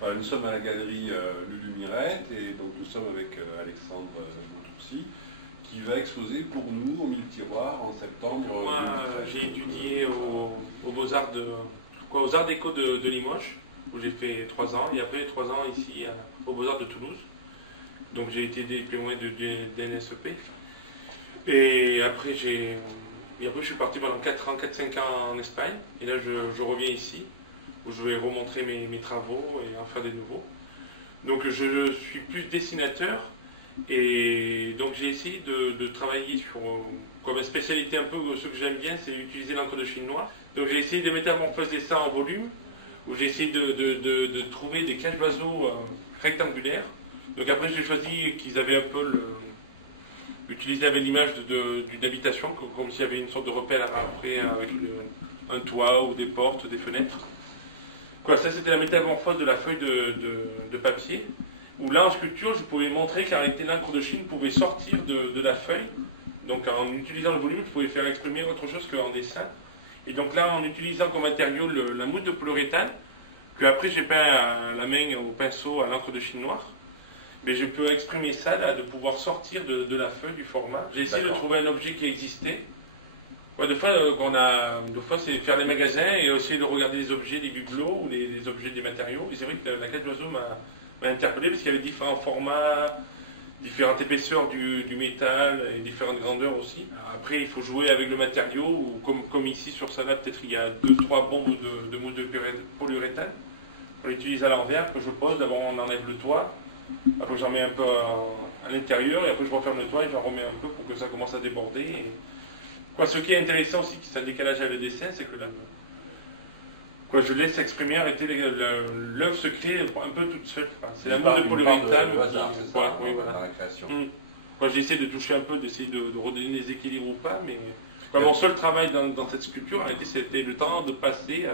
Voilà, nous sommes à la galerie Lulu Mirette et donc nous sommes avec Alexandre Montourcy qui va exposer pour nous au Mille Tiroirs en septembre. Moi, j'ai étudié aux Beaux-Arts aux Arts Déco de Limoges, où j'ai fait 3 ans, et après 3 ans ici aux Beaux-Arts de Toulouse. Donc j'ai été diplômé de NSEP. Et après, je suis parti pendant 4-5 ans en Espagne, et là je reviens ici, où je vais remontrer mes travaux et en faire des nouveaux. Donc je suis plus dessinateur, et donc j'ai essayé de travailler sur, comme spécialité un peu, ce que j'aime bien, c'est utiliser l'encre de Chine noire. Donc j'ai essayé de métamorphoser ça en volume, où j'ai essayé de trouver des cages d'oiseaux rectangulaires. Donc après j'ai choisi qu'ils avaient un peu utilisé avec l'image d'une habitation, comme s'il y avait une sorte de repère après avec un toit ou des portes, des fenêtres. Ça c'était la métamorphose de la feuille de papier, où là en sculpture je pouvais montrer qu'en réalité l'encre de Chine pouvait sortir de la feuille. Donc en utilisant le volume je pouvais faire exprimer autre chose qu'en dessin. Et donc là en utilisant comme matériau la mousse de polyuréthane, que après j'ai peint à la main au pinceau à l'encre de Chine noire, mais je peux exprimer ça là, de pouvoir sortir de la feuille, du format. J'ai essayé de trouver un objet qui existait. Des fois, c'est faire des magasins et essayer de regarder les objets, des bibelots ou les objets des matériaux. Et c'est vrai que la cage d'oiseau m'a interpellé parce qu'il y avait différents formats, différentes épaisseurs du métal et différentes grandeurs aussi. Après, il faut jouer avec le matériau, ou comme ici sur ça là, peut-être il y a 2-3 bombes de mousse de polyuréthane qu'on utilise à l'envers, que je pose. D'abord, on enlève le toit, après j'en mets un peu à l'intérieur et après je referme le toit et j'en remets un peu pour que ça commence à déborder. Ce qui est intéressant aussi, qui est un décalage avec le dessin, c'est que je laisse exprimer, arrêter l'œuvre se crée un peu toute seule. C'est l'amour de polyuréthane. La création. J'essaie de toucher un peu, d'essayer de redonner des équilibres ou pas, mais mon seul travail dans cette sculpture, en réalité, c'était le temps de passer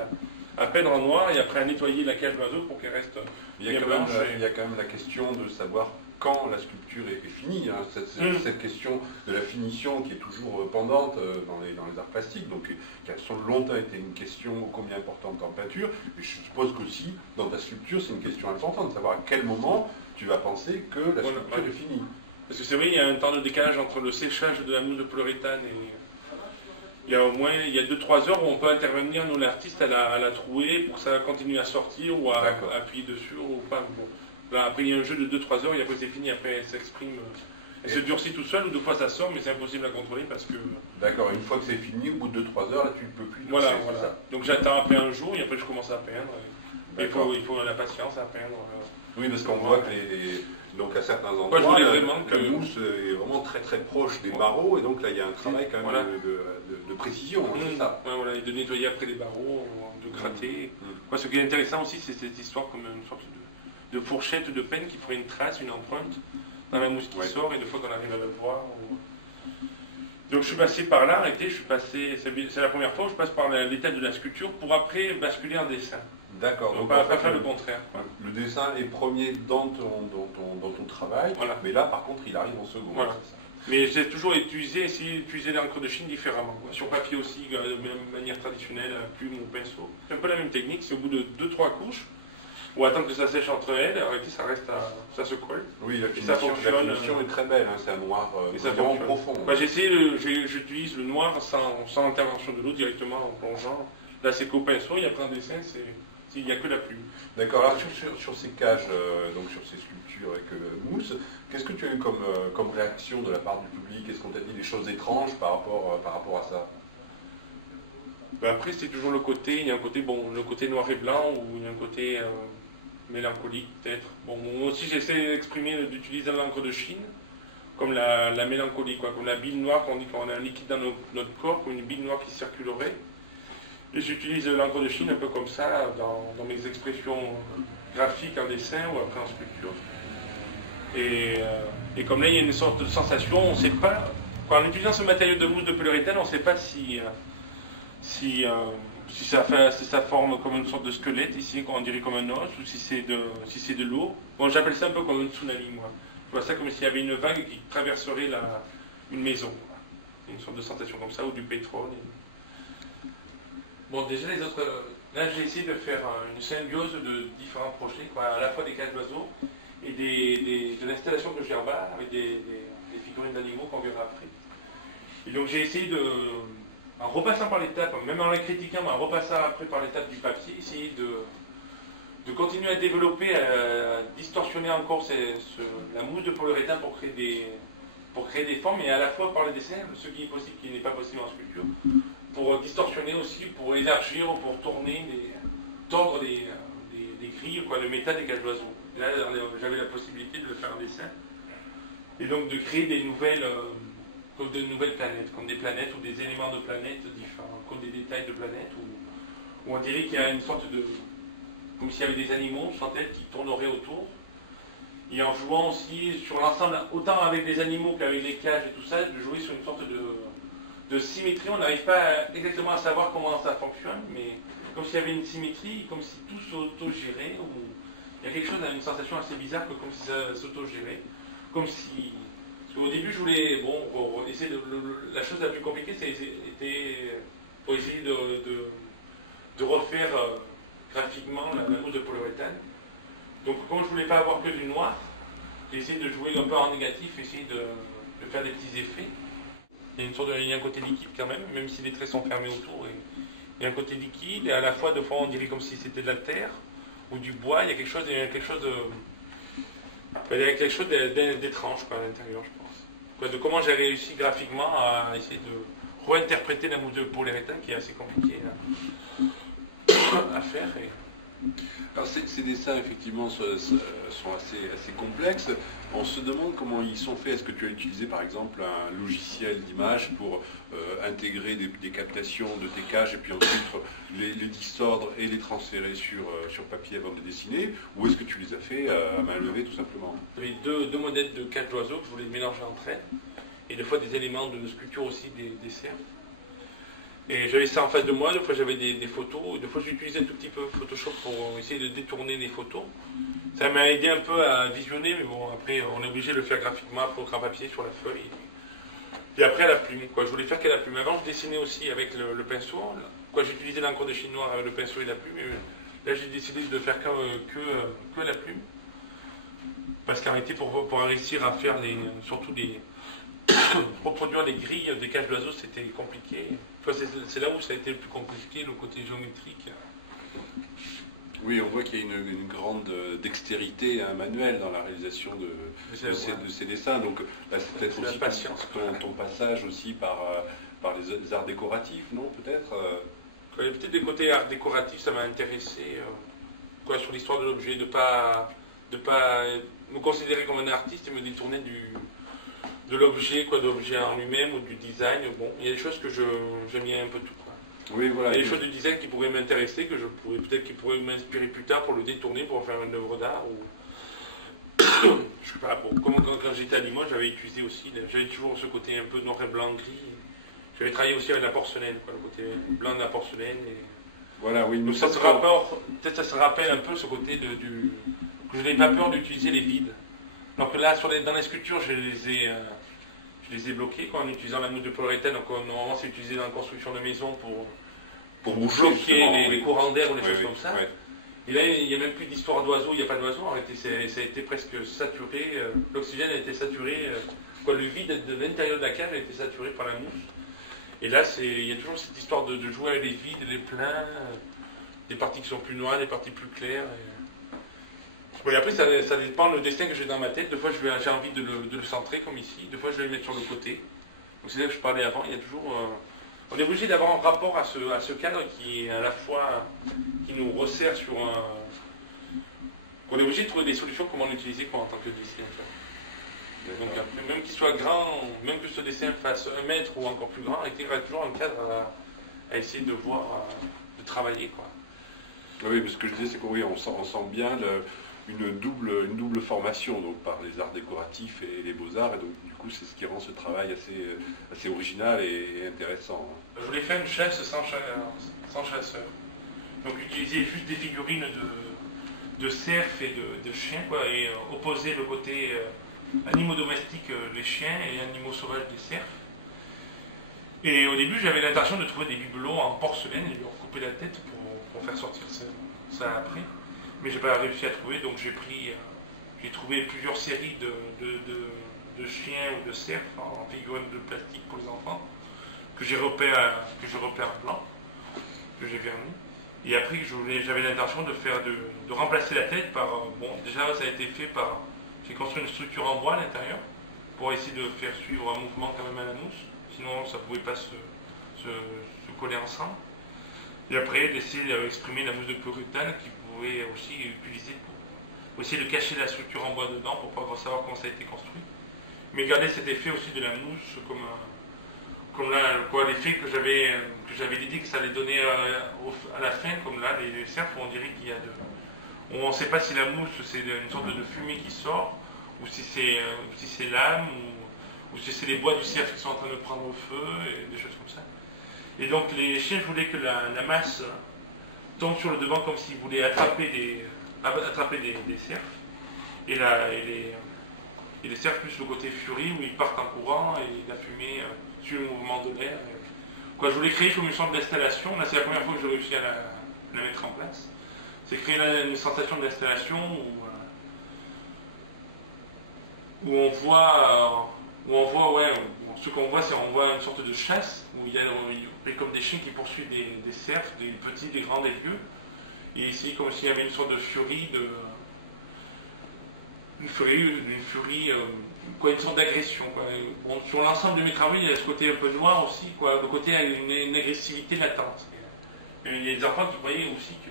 à peindre en noir et après à nettoyer la cage d'oiseau pour qu'elle reste bien blanche. Il y a quand même la question de savoir quand la sculpture est finie, hein. Cette question de la finition qui est toujours pendante dans les arts plastiques, donc qui a longtemps été une question ô combien importante en peinture. Et je suppose qu'aussi, dans ta sculpture, c'est une question importante, de savoir à quel moment tu vas penser que la sculpture est finie. Parce que c'est vrai, il y a un temps de décalage entre le séchage de la mousse de polyuréthane et... Il y a au moins 2-3 heures où on peut intervenir, nous l'artiste, à la trouer pour que ça continue à sortir ou à appuyer dessus ou pas. Bon. Là, après il y a un jeu de 2-3 heures et après c'est fini, après elle s'exprime. Elle se durcit tout seul ou deux fois ça sort, mais c'est impossible à contrôler parce que... D'accord, une fois que c'est fini, au bout de 2-3 heures, là tu ne peux plus... Voilà. Donc j'attends après un jour et après je commence à peindre. Il faut la patience à peindre. Oui, parce qu'on voit que donc à certains endroits, la mousse est vraiment très très proche des barreaux, et donc là il y a un travail quand même de précision, c'est ça. Et de nettoyer après les barreaux, de gratter. Ce qui est intéressant aussi, c'est cette histoire comme une sorte de fourchette de peigne qui ferait une trace, une empreinte dans la mousse qui sort, et des fois qu'on arrive à le voir. Donc je suis passé par là, c'est la première fois où je passe par l'étape de la sculpture pour après basculer en dessin. D'accord. Donc pas faire le contraire. Le dessin est premier dans ton travail, mais là par contre il arrive en second. Voilà. Mais j'ai toujours essayé d'utiliser l'encre de Chine différemment. Sur papier aussi, de manière traditionnelle, à plume ou pinceau. C'est un peu la même technique, c'est au bout de 2-3 couches, ou attendre que ça sèche entre elles, arrêter, ça se colle. Oui, la finition est très belle, hein, c'est un noir vraiment profond. J'utilise le noir sans intervention de l'eau, directement en plongeant. Là c'est qu'au pinceau, et après en dessin, il n'y a que la plume. D'accord, alors sur ces cages, donc sur ces sculptures avec mousse, qu'est-ce que tu as eu comme réaction de la part du public? Est-ce qu'on t'a dit des choses étranges par rapport à ça? Après c'est toujours il y a un côté, le côté noir et blanc, ou il y a un côté mélancolique peut-être. Moi aussi j'essaie d'utiliser l'encre de Chine, comme la mélancolie, comme la bile noire, qu'on dit qu'on a un liquide dans notre corps, comme une bile noire qui circulerait. Et j'utilise l'encre de Chine un peu comme ça dans mes expressions graphiques en dessin ou après en sculpture. Et comme là il y a une sorte de sensation, on ne sait pas, en utilisant ce matériau de mousse de polyuréthane, on ne sait pas si ça forme comme une sorte de squelette ici, on dirait comme un os, ou si c'est de l'eau. J'appelle ça un peu comme un tsunami, moi. Je vois ça comme s'il y avait une vague qui traverserait une maison. Une sorte de sensation comme ça, ou du pétrole. Déjà, les autres Là, j'ai essayé de faire une symbiose de différents projets, quoi, à la fois des cages d'oiseaux et de l'installation de Gerba avec des figurines d'animaux qu'on verra après. Et donc j'ai essayé en repassant par l'étape, même en les critiquant, mais en repassant après par l'étape du papier, essayer de continuer à développer, à distorsionner encore la mousse de polyuréthane pour créer des formes, et à la fois par le dessin, ce qui est possible, qui n'est pas possible en sculpture, pour distorsionner aussi, pour élargir, pour tordre des grilles, quoi, le métal des cages d'oiseaux. Là, j'avais la possibilité de le faire en dessin, et donc de créer de nouvelles planètes, comme des planètes ou des éléments de planètes différents, comme des détails de planètes, où on dirait qu'il y a une sorte de... comme s'il y avait des animaux sans tête qui tourneraient autour. Et en jouant aussi sur l'ensemble, autant avec des animaux qu'avec les cages et tout ça, de jouer sur une sorte de symétrie. On n'arrive pas exactement à savoir comment ça fonctionne, mais comme s'il y avait une symétrie, comme si tout s'auto-gérait. Il y a quelque chose, une sensation assez bizarre, comme si ça s'auto-gérait. Comme si... Parce qu'au début, je voulais... Bon, pour essayer la chose la plus compliquée, c'était pour essayer de refaire graphiquement la mousse de polyuréthane. Donc, comme je ne voulais pas avoir que du noir, j'ai essayé de jouer un peu en négatif, essayer de faire des petits effets. Il y a un côté liquide quand même si les traits sont fermés autour. Il y a un côté liquide, et à la fois, de fois, on dirait comme si c'était de la terre ou du bois. Il y a quelque chose d'étrange à l'intérieur, je pense. De comment j'ai réussi graphiquement à essayer de réinterpréter la mousse de polyuréthane, qui est assez compliqué à faire. Alors ces dessins effectivement sont assez complexes. On se demande comment ils sont faits. Est-ce que tu as utilisé par exemple un logiciel d'image pour intégrer des captations de tes cages et puis ensuite les distordre et les transférer sur papier avant de dessiner, ou est-ce que tu les as fait à main levée tout simplement? J'avais deux modèles de cages d'oiseaux que je voulais mélanger entre elles, et des fois des éléments de sculpture aussi, des cerfs. Et j'avais ça en face de moi, des fois j'avais des photos, des fois j'utilisais un tout petit peu Photoshop pour essayer de détourner les photos. Ça m'a aidé un peu à visionner, mais bon, après on est obligé de le faire graphiquement, il faut au papier sur la feuille. Et après à la plume, quoi. Je voulais faire qu'à la plume. Avant je dessinais aussi avec le pinceau, j'utilisais l'encre de Chine noire avec le pinceau et la plume, mais là j'ai décidé de faire que la plume. Parce qu'en réalité, pour réussir à faire reproduire les grilles des cages d'oiseaux, c'était compliqué. C'est là où ça a été le plus compliqué, le côté géométrique. Oui, on voit qu'il y a une grande dextérité manuelle dans la réalisation de ces dessins. Donc là, c'est peut-être aussi ton passage aussi par les arts décoratifs, non? Peut-être peut-être des côtés arts décoratifs, ça m'a intéressé. Sur l'histoire de l'objet, de pas me considérer comme un artiste et me détourner de l'objet, de l'objet en lui-même ou du design. Bon, il y a des choses que j'aime bien un peu tout. Oui, voilà. Il y a des choses du design qui pourraient m'intéresser, peut-être qui pourraient m'inspirer plus tard pour le détourner, pour en faire une œuvre d'art. Je sais pas, quand j'étais à Limoges, j'avais utilisé aussi, j'avais toujours ce côté un peu noir et blanc, gris. J'avais travaillé aussi avec la porcelaine, le côté blanc de la porcelaine. Voilà, oui. Donc peut-être ça se rappelle un peu ce côté que je n'ai pas peur d'utiliser les vides. Donc là, dans les sculptures, je les ai bloqués en utilisant la mousse de polyuréthane. Donc normalement, c'est utilisé dans la construction de maisons pour bloquer les courants d'air ou les choses comme ça. Ouais. Et là, il n'y a même plus d'histoire d'oiseaux, il n'y a pas d'oiseaux. En réalité, ça a été presque saturé. L'oxygène a été saturé. Le vide de l'intérieur de la cage a été saturé par la mousse. Et là, il y a toujours cette histoire de jouer avec les vides, les pleins, des parties qui sont plus noires, des parties plus claires. Et après, ça dépend le dessin que j'ai dans ma tête. Des fois, j'ai envie de le centrer comme ici. Des fois, je vais le mettre sur le côté. Donc, c'est là que je parlais avant. Il y a toujours... on est obligé d'avoir un rapport à ce cadre qui est à la fois... qui nous resserre sur un... On est obligé de trouver des solutions comment l'utiliser en tant que dessinateur. Donc, après, même qu'il soit grand, même que ce dessin fasse 1 mètre ou encore plus grand, il y aura toujours un cadre à essayer de voir, de travailler, quoi. Oui, mais ce que je disais, c'est qu'on sent bien une double formation donc, par les arts décoratifs et les beaux-arts, et donc du coup c'est ce qui rend ce travail assez original et intéressant. Je voulais faire une chasse sans chasseur. Donc utiliser juste des figurines de cerfs et de chiens, et opposer le côté animaux domestiques, les chiens, et animaux sauvages, des cerfs. Et au début j'avais l'intention de trouver des bibelots en porcelaine et de leur couper la tête pour faire sortir ça après. Mais j'ai pas réussi à trouver, donc j'ai trouvé plusieurs séries de chiens ou de cerfs en figurines de plastique pour les enfants, que j'ai repère blanc, que j'ai verni. Et après, j'avais l'intention de remplacer la tête par, bon, déjà ça a été fait par, j'ai construit une structure en bois à l'intérieur, pour essayer de faire suivre un mouvement quand même à la mousse, sinon ça ne pouvait pas se coller ensemble. Et après, d'essayer d'exprimer la mousse de chlorutane qui pouvait aussi utiliser pour essayer de cacher la structure en bois dedans pour pouvoir savoir comment ça a été construit. Mais garder cet effet aussi de la mousse comme là, l'effet que j'avais l'idée que ça allait donner à la fin, comme là, les cerfs, où on dirait qu'il y a on ne sait pas si la mousse c'est une sorte de fumée qui sort, ou si c'est l'âme, ou si c'est les bois du cerf qui sont en train de prendre feu, et des choses comme ça. Et donc les chiens, je voulais que la masse tombe sur le devant comme s'ils voulaient attraper des cerfs, et les cerfs plus le côté furie où ils partent en courant et la fumée suit le mouvement de l'air. Je voulais créer comme une sorte d'installation. Là, c'est la première fois que j'ai réussi à la mettre en place. C'est créer une sensation d'installation où on voit, ce qu'on voit, c'est qu'on voit une sorte de chasse où il y a comme des chiens qui poursuivent des cerfs, des petits, des grands, des vieux. Et ici, comme s'il y avait une sorte de furie, une sorte d'agression. Bon, sur l'ensemble de mes travaux, il y a ce côté un peu noir aussi, le côté a une agressivité latente. Et il y a des enfants qui croyaient aussi que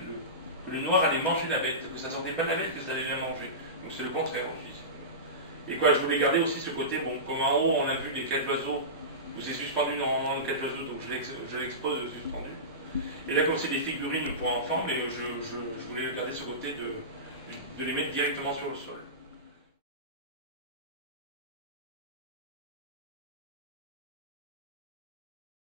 le noir allait manger la bête, que ça ne sortait pas de la bête, que ça allait la manger. Donc c'est le contraire aussi. Et je voulais garder aussi ce côté, bon, comme en haut on a vu des cages d'oiseaux, où c'est suspendu dans le cage d'oiseaux, donc je l'expose suspendu. Et là, comme c'est des figurines pour enfants, mais je voulais garder ce côté de les mettre directement sur le sol.